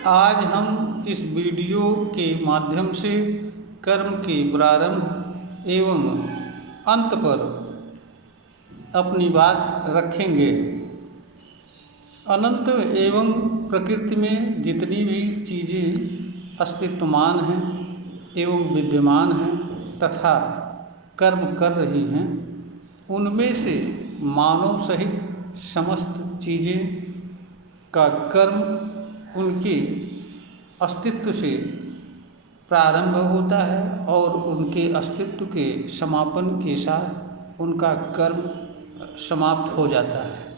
आज हम इस वीडियो के माध्यम से कर्म के प्रारंभ एवं अंत पर अपनी बात रखेंगे। अनंत एवं प्रकृति में जितनी भी चीज़ें अस्तित्वमान हैं एवं विद्यमान हैं तथा कर्म कर रही हैं, उनमें से मानव सहित समस्त चीज़ें का कर्म उनके अस्तित्व से प्रारंभ होता है और उनके अस्तित्व के समापन के साथ उनका कर्म समाप्त हो जाता है।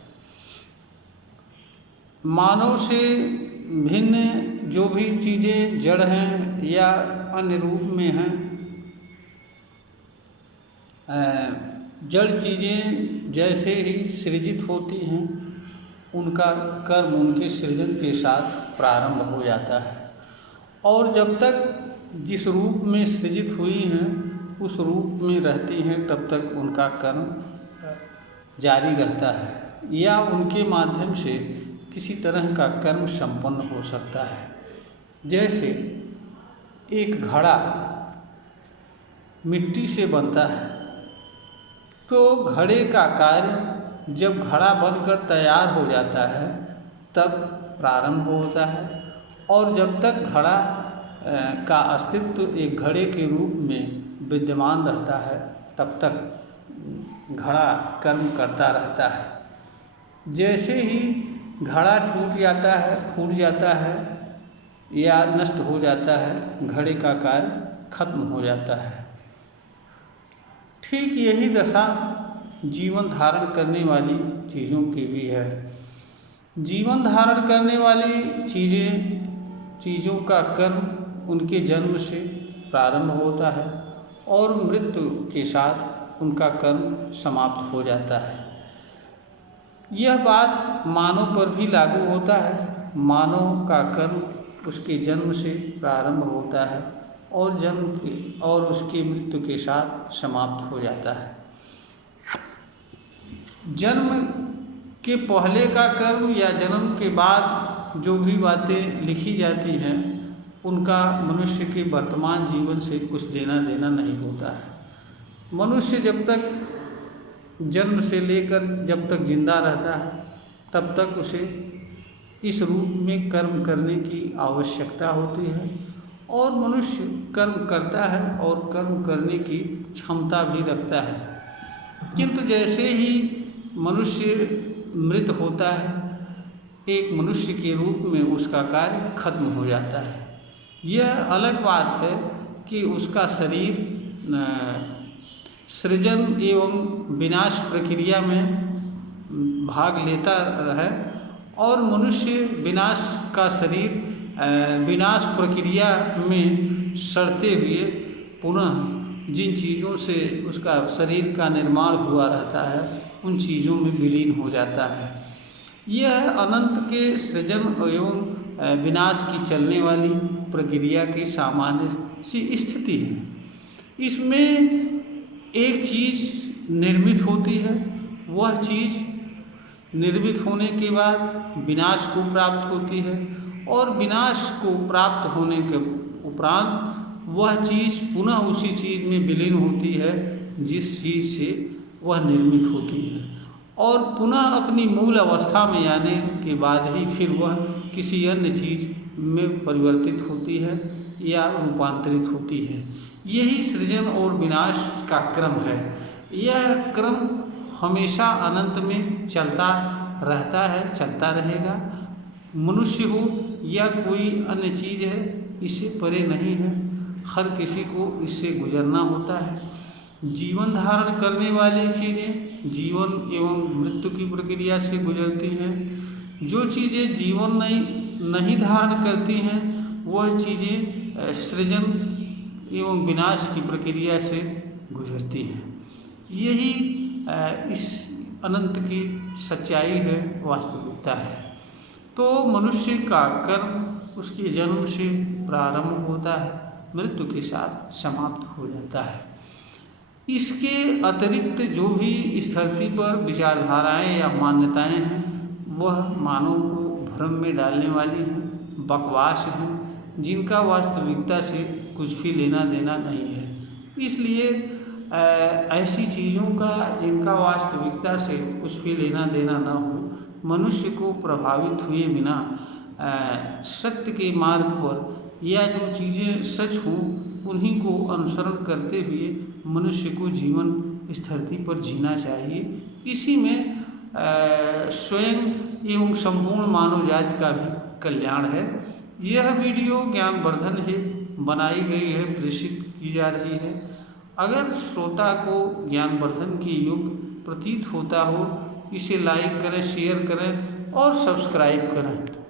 मानव से भिन्न जो भी चीज़ें जड़ हैं या अन्य रूप में हैं, जड़ चीज़ें जैसे ही सृजित होती हैं, उनका कर्म उनके सृजन के साथ प्रारंभ हो जाता है और जब तक जिस रूप में सृजित हुई हैं उस रूप में रहती हैं तब तक उनका कर्म जारी रहता है या उनके माध्यम से किसी तरह का कर्म संपन्न हो सकता है। जैसे एक घड़ा मिट्टी से बनता है तो घड़े का कार्य जब घड़ा बनकर तैयार हो जाता है तब प्रारंभ होता है और जब तक घड़ा का अस्तित्व एक घड़े के रूप में विद्यमान रहता है तब तक घड़ा कर्म करता रहता है। जैसे ही घड़ा टूट जाता है, फूट जाता है या नष्ट हो जाता है, घड़े का कार्य खत्म हो जाता है। ठीक यही दशा जीवन धारण करने वाली चीज़ों की भी है। जीवन धारण करने वाली चीज़ों का कर्म उनके जन्म से प्रारंभ होता है और मृत्यु के साथ उनका कर्म समाप्त हो जाता है। यह बात मानव पर भी लागू होता है। मानव का कर्म उसके जन्म से प्रारंभ होता है और उसकी मृत्यु के साथ समाप्त हो जाता है। जन्म के पहले का कर्म या जन्म के बाद जो भी बातें लिखी जाती हैं उनका मनुष्य के वर्तमान जीवन से कुछ लेना देना नहीं होता है। मनुष्य जब तक जन्म से लेकर जब तक जिंदा रहता है तब तक उसे इस रूप में कर्म करने की आवश्यकता होती है और मनुष्य कर्म करता है और कर्म करने की क्षमता भी रखता है। किंतु जैसे ही मनुष्य मृत होता है, एक मनुष्य के रूप में उसका कार्य खत्म हो जाता है। यह अलग बात है कि उसका शरीर सृजन एवं विनाश प्रक्रिया में भाग लेता है और मनुष्य विनाश का शरीर विनाश प्रक्रिया में सड़ते हुए पुनः जिन चीज़ों से उसका शरीर का निर्माण हुआ रहता है उन चीज़ों में विलीन हो जाता है। यह अनंत के सृजन एवं विनाश की चलने वाली प्रक्रिया की सामान्य सी स्थिति है। इसमें एक चीज़ निर्मित होती है, वह चीज़ निर्मित होने के बाद विनाश को प्राप्त होती है और विनाश को प्राप्त होने के उपरांत वह चीज़ पुनः उसी चीज़ में विलीन होती है जिस चीज़ से वह निर्मित होती है और पुनः अपनी मूल अवस्था में आने के बाद ही फिर वह किसी अन्य चीज़ में परिवर्तित होती है या रूपांतरित होती है। यही सृजन और विनाश का क्रम है। यह क्रम हमेशा अनंत में चलता रहता है, चलता रहेगा। मनुष्य हो या कोई अन्य चीज़ है, इससे परे नहीं है। हर किसी को इससे गुजरना होता है। जीवन धारण करने वाली चीज़ें जीवन एवं मृत्यु की प्रक्रिया से गुजरती हैं। जो चीज़ें जीवन नहीं धारण करती हैं वह चीज़ें सृजन एवं विनाश की प्रक्रिया से गुजरती हैं। यही इस अनंत की सच्चाई है, वास्तविकता है। तो मनुष्य का कर्म उसके जन्म से प्रारंभ होता है, मृत्यु के साथ समाप्त हो जाता है। इसके अतिरिक्त जो भी इस धरती पर विचारधाराएं या मान्यताएं हैं वह मानव को भ्रम में डालने वाली हैं, बकवास हैं, जिनका वास्तविकता से कुछ भी लेना देना नहीं है। इसलिए ऐसी चीज़ों का जिनका वास्तविकता से कुछ भी लेना देना न हो, मनुष्य को प्रभावित हुए बिना सत्य के मार्ग पर या जो चीज़ें सच हों उन्हीं को अनुसरण करते हुए मनुष्य को जीवन इस धरती पर जीना चाहिए। इसी में स्वयं एवं संपूर्ण मानव जाति का भी कल्याण है। यह वीडियो ज्ञानवर्धन है, बनाई गई है, प्रेषित की जा रही है। अगर श्रोता को ज्ञानवर्धन के योग्य प्रतीत होता हो, इसे लाइक करें, शेयर करें और सब्सक्राइब करें।